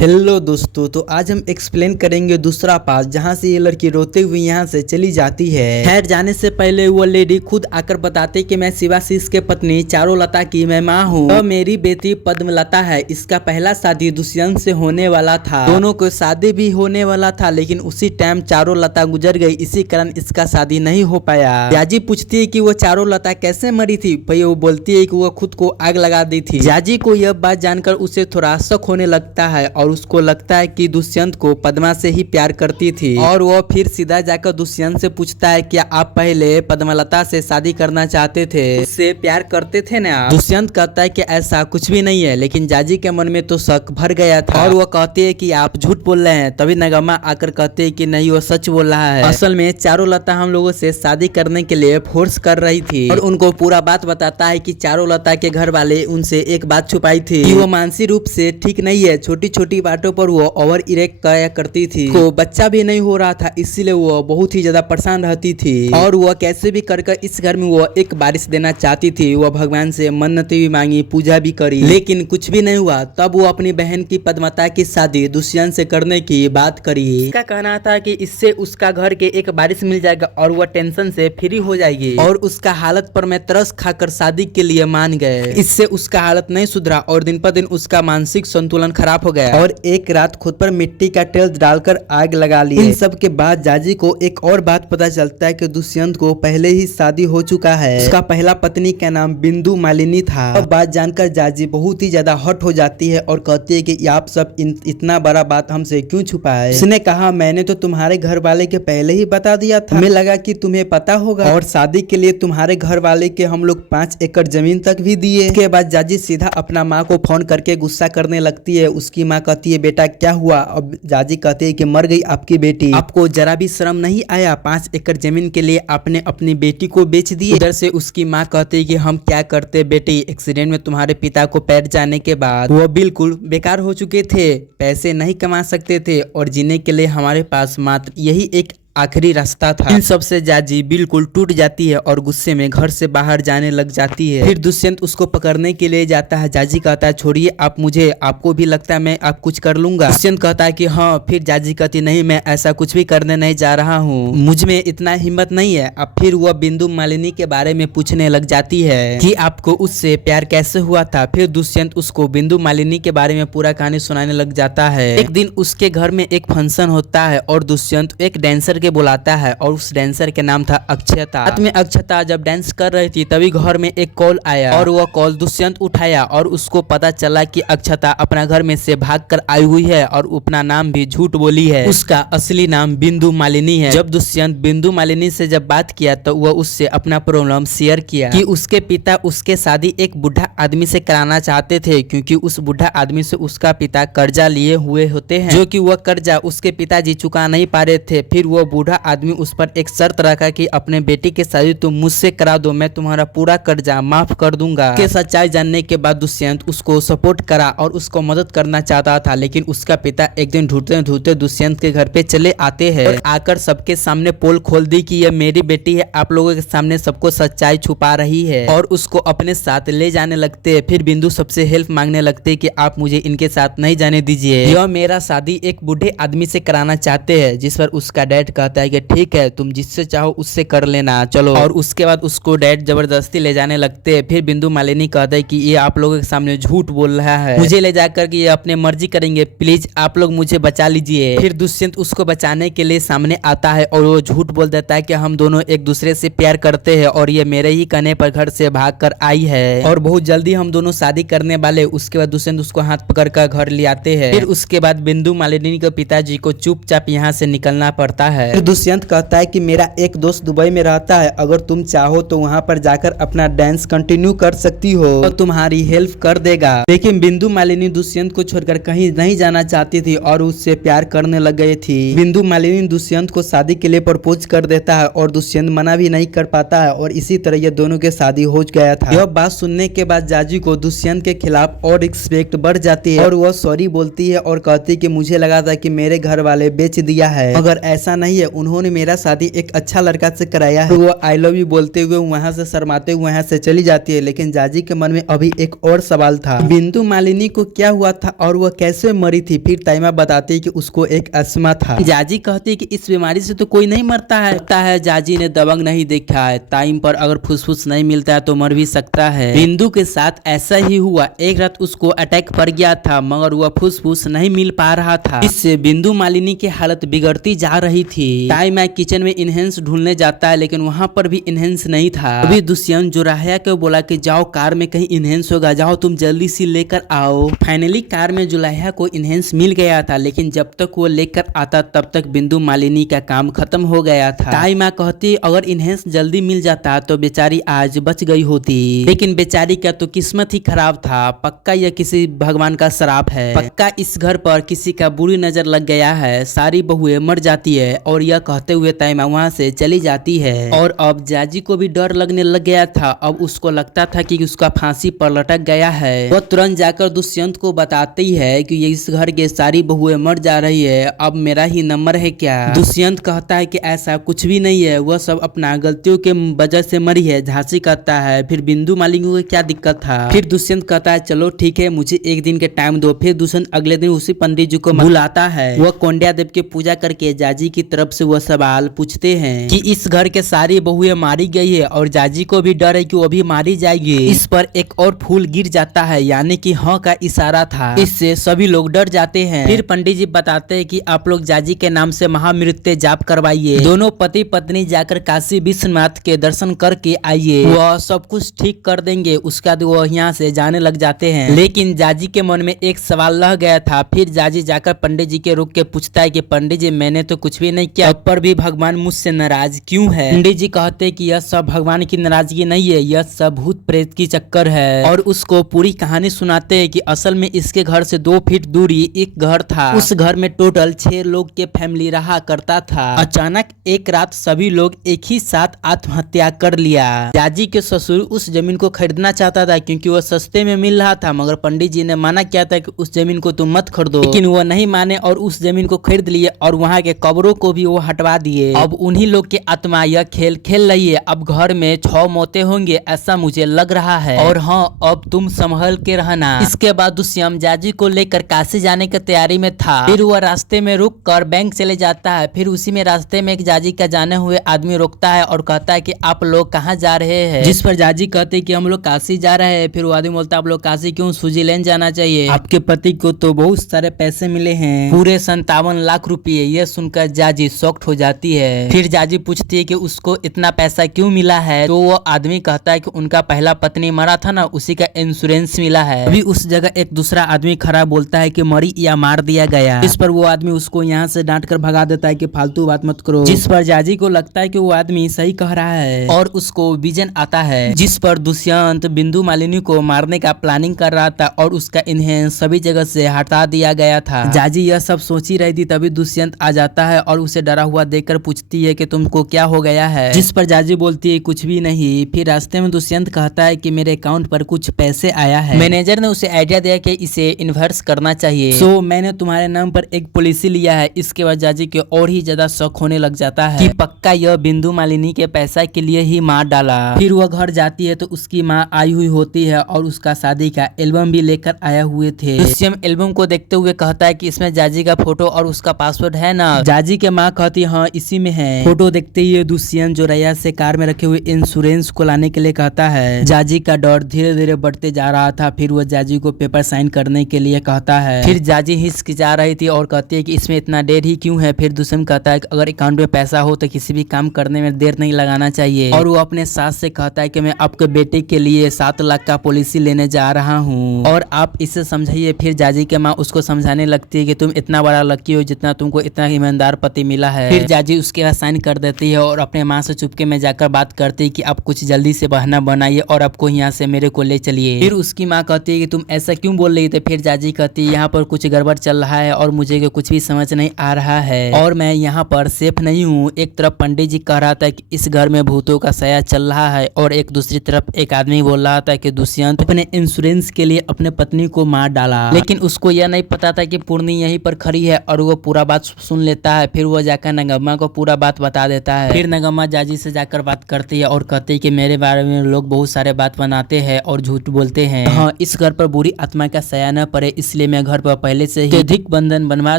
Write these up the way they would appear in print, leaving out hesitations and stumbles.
Hello दोस्तों, तो आज हम एक्सप्लेन करेंगे दूसरा पार्ट जहां से ये लड़की रोते हुए यहां से चली जाती है। खैर जाने से पहले वो लेडी खुद आकर बताते कि मैं शिवाशीष के पत्नी चारुलता की मैं माँ हूँ। तो मेरी बेटी पद्मलता है। इसका पहला शादी दुष्यंत से होने वाला था। दोनों को शादी भी होने वाला था, लेकिन उसी टाइम चारुलता गुजर गई, इसी कारण इसका शादी नहीं हो पाया। जाजी पूछती है कि वो चारुलता कैसे मरी थी। भाई वो बोलती है कि वो खुद को आग लगा दी थी। जाजी को यह बात जानकर उसे थोड़ा शक होने लगता है और उसको लगता है कि दुष्यंत को पद्मा से ही प्यार करती थी। और वो फिर सीधा जाकर दुष्यंत से पूछता है क्या आप पहले पद्मलता से शादी करना चाहते थे, उससे प्यार करते थे ना। दुष्यंत कहता है कि ऐसा कुछ भी नहीं है, लेकिन जाजी के मन में तो शक भर गया था और वो कहते है कि आप झूठ बोल रहे हैं। तभी नगमा आकर कहते है कि नहीं, वो सच बोल रहा है। असल में चारुलता हम लोगों से शादी करने के लिए फोर्स कर रही थी और उनको पूरा बात बताता है कि चारुलता के घर वाले उनसे एक बात छुपाई थी कि वो मानसिक रूप से ठीक नहीं है। छोटी छोटी बातों पर वो ओवर इरेक्ट किया करती थी। को बच्चा भी नहीं हो रहा था, इसीलिए वो बहुत ही ज्यादा परेशान रहती थी और वो कैसे भी कर इस घर में वो एक बारिश देना चाहती थी। वो भगवान से मन्नतें भी मांगी, पूजा भी करी, लेकिन कुछ भी नहीं हुआ। तब वो अपनी बहन की पद्मता की शादी दुष्यंत से करने की बात करी। इसका कहना था कि इससे उसका घर के एक बारिश मिल जाएगा और वह टेंशन से फ्री हो जाएगी। और उसका हालत पर मैं तरस खाकर शादी के लिए मान गए। इससे उसका हालत नहीं सुधरा और दिन पर दिन उसका मानसिक संतुलन खराब हो गया और एक रात खुद पर मिट्टी का तेल डालकर आग लगा ली। इन सब के बाद जाजी को एक और बात पता चलता है कि दुष्यंत को पहले ही शादी हो चुका है। उसका पहला पत्नी का नाम बिंदु मालिनी था। अब बात जानकर जाजी बहुत ही ज्यादा हॉट हो जाती है और कहती है कि आप सब इतना बड़ा बात हमसे क्यों छुपाए। उसने कहा मैंने तो तुम्हारे घर वाले के पहले ही बता दिया था, हमें लगा कि तुम्हें पता होगा और शादी के लिए तुम्हारे घर वाले के हम लोग 5 एकड़ जमीन तक भी दिए। इसके बाद जाजी सीधा अपना माँ को फोन करके गुस्सा करने लगती है। उसकी माँ कहती है बेटा क्या हुआ। अब जाजी कहते हैं कि मर गई आपकी बेटी, आपको जरा भी शर्म नहीं आया। 5 एकड़ जमीन के लिए आपने अपनी बेटी को बेच दिए। उधर से उसकी माँ कहती है कि हम क्या करते बेटी, एक्सीडेंट में तुम्हारे पिता को पैर जाने के बाद वो बिल्कुल बेकार हो चुके थे, पैसे नहीं कमा सकते थे और जीने के लिए हमारे पास मात्र यही एक आखिरी रास्ता था। इन सब से जाजी बिल्कुल टूट जाती है और गुस्से में घर से बाहर जाने लग जाती है। फिर दुष्यंत उसको पकड़ने के लिए जाता है। जाजी कहता है छोड़िए आप मुझे, आपको भी लगता है मैं आप कुछ कर लूंगा। दुष्यंत कहता है कि हाँ। फिर जाजी कहती नहीं, मैं ऐसा कुछ भी करने नहीं जा रहा हूँ, मुझ में इतना हिम्मत नहीं है। अब फिर वह बिंदु मालिनी के बारे में पूछने लग जाती है कि आपको उससे प्यार कैसे हुआ था। फिर दुष्यंत उसको बिंदु मालिनी के बारे में पूरा कहानी सुनाने लग जाता है। एक दिन उसके घर में एक फंक्शन होता है और दुष्यंत एक डांसर के बुलाता है और उस डांसर के नाम था अक्षता। रात में अक्षता जब डांस कर रही थी तभी घर में एक कॉल आया और वो कॉल दुष्यंत उठाया और उसको पता चला कि अक्षता अपना घर में से भागकर आई हुई है और अपना नाम भी झूठ बोली है। उसका असली नाम बिंदु मालिनी है। जब दुष्यंत बिंदु मालिनी से जब बात किया तो वह उससे अपना प्रॉब्लम शेयर किया कि उसके पिता उसके शादी एक बुढ़ा आदमी से कराना चाहते थे, क्योंकि उस बुढ़ा आदमी से उसका पिता कर्जा लिए हुए होते हैं, जो कि वह कर्जा उसके पिताजी चुका नहीं पा रहे थे। फिर वो बूढ़ा आदमी उस पर एक शर्त रखा कि अपने बेटी की शादी तुम मुझसे करा दो, मैं तुम्हारा पूरा कर्जा माफ कर दूंगा। के सच्चाई जानने के बाद दुष्यंत उसको सपोर्ट करा और उसको मदद करना चाहता था, लेकिन उसका पिता एक दिन ढूंढते ढूंढते दुष्यंत के घर पे चले आते हैं और आकर सबके सामने पोल खोल दी कि यह मेरी बेटी है, आप लोगों के सामने सबको सच्चाई छुपा रही है और उसको अपने साथ ले जाने लगते हैं। फिर बिंदु सबसे हेल्प मांगने लगते कि आप मुझे इनके साथ नहीं जाने दीजिए, यह मेरा शादी एक बूढ़े आदमी से कराना चाहते हैं। जिस पर उसका डैड कहता है कि ठीक है तुम जिससे चाहो उससे कर लेना, चलो। और उसके बाद उसको डैड जबरदस्ती ले जाने लगते हैं। फिर बिंदु मालिनी कहता है कि ये आप लोगों के सामने झूठ बोल रहा है, मुझे ले जाकर के ये अपने मर्जी करेंगे, प्लीज आप लोग मुझे बचा लीजिए। फिर दुष्यंत उसको बचाने के लिए सामने आता है और वो झूठ बोल देता है कि हम दोनों एक दूसरे से प्यार करते हैं और ये मेरे ही कहने पर घर से भाग कर आई है और बहुत जल्दी हम दोनों शादी करने वाले। उसके बाद दुष्यंत उसको हाथ पकड़ कर घर ले आते हैं। फिर उसके बाद बिंदु मालिनी के पिताजी को चुपचाप यहाँ से निकलना पड़ता है। फिर दुष्यंत कहता है कि मेरा एक दोस्त दुबई में रहता है, अगर तुम चाहो तो वहाँ पर जाकर अपना डांस कंटिन्यू कर सकती हो और तुम्हारी हेल्प कर देगा। लेकिन बिंदु मालिनी दुष्यंत को छोड़कर कहीं नहीं जाना चाहती थी और उससे प्यार करने लग गई थी। बिंदु मालिनी दुष्यंत को शादी के लिए प्रपोज कर देता है और दुष्यंत मना भी नहीं कर पाता है और इसी तरह ये दोनों के शादी हो गया था। यह बात सुनने के बाद जाजी को दुष्यंत के खिलाफ और रिस्पेक्ट बढ़ जाती है और वह सॉरी बोलती है और कहती है कि मुझे लगा था कि मेरे घर वाले बेच दिया है, मगर ऐसा नहीं है उन्होंने मेरा शादी एक अच्छा लड़का से कराया है। वो आई लव यू बोलते हुए वहाँ से शर्माते हुए वहाँ से चली जाती है। लेकिन जाजी के मन में अभी एक और सवाल था, बिंदु मालिनी को क्या हुआ था और वह कैसे मरी थी। फिर ताइमा बताती है कि उसको एक अस्थमा था। जाजी कहती है कि इस बीमारी से तो कोई नहीं मरता है। लगता है जाजी ने दबंग नहीं देखा है, टाइम पर अगर फुसफुस नहीं मिलता है तो मर भी सकता है। बिंदु के साथ ऐसा ही हुआ, एक रात उसको अटैक पड़ गया था मगर वह फुसफुस नहीं मिल पा रहा था। इससे बिंदु मालिनी की हालत बिगड़ती जा रही थी। ताइमा किचन में इनहेंस ढूंढने जाता है लेकिन वहाँ पर भी इनहेंस नहीं था। अभी दुष्यंत जोराया को बोला कि जाओ कार में कहीं इनहेंस होगा, जाओ तुम जल्दी से लेकर आओ। फाइनली कार में जुलाइया को इनहेंस मिल गया था लेकिन जब तक वो लेकर आता तब तक बिंदु मालिनी का काम खत्म हो गया था। ताइमा कहती अगर इनहेंस जल्दी मिल जाता तो बेचारी आज बच गई होती, लेकिन बेचारी का तो किस्मत ही खराब था। पक्का यह किसी भगवान का श्राप है, पक्का इस घर पर किसी का बुरी नजर लग गया है। सारी बहुएं मर जाती है और यह कहते हुए ताइमा वहाँ से चली जाती है। और अब जाजी को भी डर लगने लग गया था। अब उसको लगता था कि उसका फांसी पर लटक गया है। वह तुरंत जाकर दुष्यंत को बताती है कि ये इस घर के सारी बहुएं मर जा रही है, अब मेरा ही नंबर है क्या। दुष्यंत कहता है कि ऐसा कुछ भी नहीं है, वह सब अपना गलतियों के वजह से मरी है। झांसी कहता है फिर बिंदु मालिनी को क्या दिक्कत था। फिर दुष्यंत कहता है चलो ठीक है मुझे एक दिन के टाइम दो। फिर दुष्यंत अगले दिन उसी पंडित जी को बुलाता है। वह कोंडिया देव की पूजा करके जाजी की तरफ से वह सवाल पूछते हैं कि इस घर के सारी बहुएं मारी गई है और जाजी को भी डर है कि वो भी मारी जाएगी। इस पर एक और फूल गिर जाता है यानी कि हाँ का इशारा था। इससे सभी लोग डर जाते हैं। फिर पंडित जी बताते हैं कि आप लोग जाजी के नाम से महामृत्यु जाप करवाइए। दोनों पति पत्नी जाकर काशी विश्वनाथ के दर्शन करके आइए, वह सब कुछ ठीक कर देंगे। उसके बाद वह यहाँ से जाने लग जाते हैं। लेकिन जाजी के मन में एक सवाल रह गया था। फिर जाजी जाकर पंडित जी के रुक के पूछता है कि पंडित जी मैंने तो कुछ भी नहीं किया, तब पर भी भगवान मुझसे नाराज क्यों है। पंडित जी कहते हैं कि यह सब भगवान की नाराजगी नहीं है, यह सब भूत प्रेत की चक्कर है। और उसको पूरी कहानी सुनाते हैं कि असल में इसके घर से 2 फीट दूरी एक घर था। उस घर में टोटल 6 लोग के फैमिली रहा करता था। अचानक एक रात सभी लोग एक ही साथ आत्महत्या कर लिया। जाजी के ससुर उस जमीन को खरीदना चाहता था क्योंकि वह सस्ते में मिल रहा था, मगर पंडित जी ने मना किया था कि उस जमीन को तुम मत खरीदो। लेकिन वह नहीं माने और उस जमीन को खरीद लिए और वहाँ के कब्रों को भी वो हटवा दिए। अब उन्हीं लोग की आत्मा यह खेल खेल रही है। अब घर में 6 मौतें होंगे ऐसा मुझे लग रहा है। और हाँ अब तुम संभल के रहना। इसके बाद दुष्यंत जाजी को लेकर काशी जाने की तैयारी में था। फिर वह रास्ते में रुक कर बैंक चले जाता है। फिर उसी में रास्ते में एक जाजी का जाने हुए आदमी रोकता है और कहता है कि आप लोग कहाँ जा रहे हैं। जिस पर जाजी कहते हैं कि हम लोग काशी जा रहे हैं। फिर वो आदमी बोलता है आप लोग काशी क्यों, स्विट्जरलैंड जाना चाहिए, आपके पति को तो बहुत सारे पैसे मिले हैं, पूरे 57 लाख रुपये। यह सुनकर जाजी शॉक्ड हो जाती है। फिर जाजी पूछती है कि उसको इतना पैसा क्यों मिला है। तो वो आदमी कहता है कि उनका पहला पत्नी मरा था ना, उसी का इंश्योरेंस मिला है। अभी उस जगह एक दूसरा आदमी खड़ा बोलता है कि मरी या मार दिया गया। इस पर वो आदमी उसको यहाँ से डांट कर भगा देता है कि फालतू बात मत करो। जिस पर जाजी को लगता है कि वो आदमी सही कह रहा है और उसको विजन आता है जिस पर दुष्यंत बिंदु मालिनी को मारने का प्लानिंग कर रहा था और उसका इनहेंस सभी जगह से हटा दिया गया था। जाजी यह सब सोची रही थी तभी दुष्यंत आ जाता है और उसे डरा हुआ देखकर पूछती है कि तुमको क्या हो गया है। जिस पर जाजी बोलती है कुछ भी नहीं। फिर रास्ते में दुष्यंत कहता है कि मेरे अकाउंट पर कुछ पैसे आया है, मैनेजर ने उसे आइडिया दिया कि इसे इन्वेस्ट करना चाहिए, सो मैंने तुम्हारे नाम पर एक पॉलिसी लिया है। इसके बाद जाजी के और ही ज्यादा शक होने लग जाता है कि पक्का यह बिंदु मालिनी के पैसा के लिए ही मार डाला। फिर वह घर जाती है तो उसकी माँ आई हुई होती है और उसका शादी का एल्बम भी लेकर आया हुए थे। दुष्यंत एल्बम को देखते हुए कहता है कि इसमें जाजी का फोटो और उसका पासवर्ड है ना। जाजी के माँ कहती हाँ इसी में है। फोटो देखते ही दुष्यंत जोरैया से कार में रखे हुए इंश्योरेंस को लाने के लिए कहता है। जाजी का डर धीरे धीरे बढ़ते जा रहा था। फिर वह जाजी को पेपर साइन करने के लिए कहता है। फिर जाजी हिचकिचा रही थी और कहती है कि इसमें इतना देर ही क्यों है। फिर दुष्यंत कहता है कि अगर अकाउंट में पैसा हो तो किसी भी काम करने में देर नहीं लगाना चाहिए। और वो अपने सास से कहता है कि मैं आपके बेटे के लिए 7 लाख का पॉलिसी लेने जा रहा हूँ और आप इसे समझाइए। फिर जाजी के माँ उसको समझाने लगती है कि तुम इतना बड़ा लकी हो जितना तुमको इतना ईमानदार पति मिला है। फिर जाजी उसके बाद साइन कर देती है और अपने माँ से चुपके में जाकर बात करती है कि आप कुछ जल्दी से बहाना बनाइए और आपको यहाँ से मेरे को ले चलिए। फिर उसकी माँ कहती है कि तुम ऐसा क्यों बोल रही थे। फिर जाजी कहती है यहाँ पर कुछ गड़बड़ चल रहा है और मुझे कुछ भी समझ नहीं आ रहा है और मैं यहाँ पर सेफ नहीं हूँ। एक तरफ पंडित जी कह रहा था कि इस घर में भूतों का साया चल रहा है और एक दूसरी तरफ एक आदमी बोल रहा था कि दुष्यंत अपने इंश्योरेंस के लिए अपने पत्नी को मार डाला। लेकिन उसको यह नहीं पता था कि पूर्णी यहीं पर खड़ी है और वो पूरा बात सुन लेता है। फिर वो जाकर नगम्मा को पूरा बात बता देता है। फिर नगम्मा जाजी से जाकर बात करती है और कहती है कि मेरे बारे में लोग बहुत सारे बात बनाते हैं और झूठ बोलते हैं। हाँ, इस घर पर बुरी आत्मा का साया न पड़े इसलिए मैं घर पर पहले से ही अधिक बंधन बनवा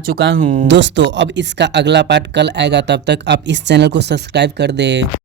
चुका हूँ। दोस्तों अब इसका अगला पार्ट कल आएगा, तब तक आप इस चैनल को सब्सक्राइब कर दे।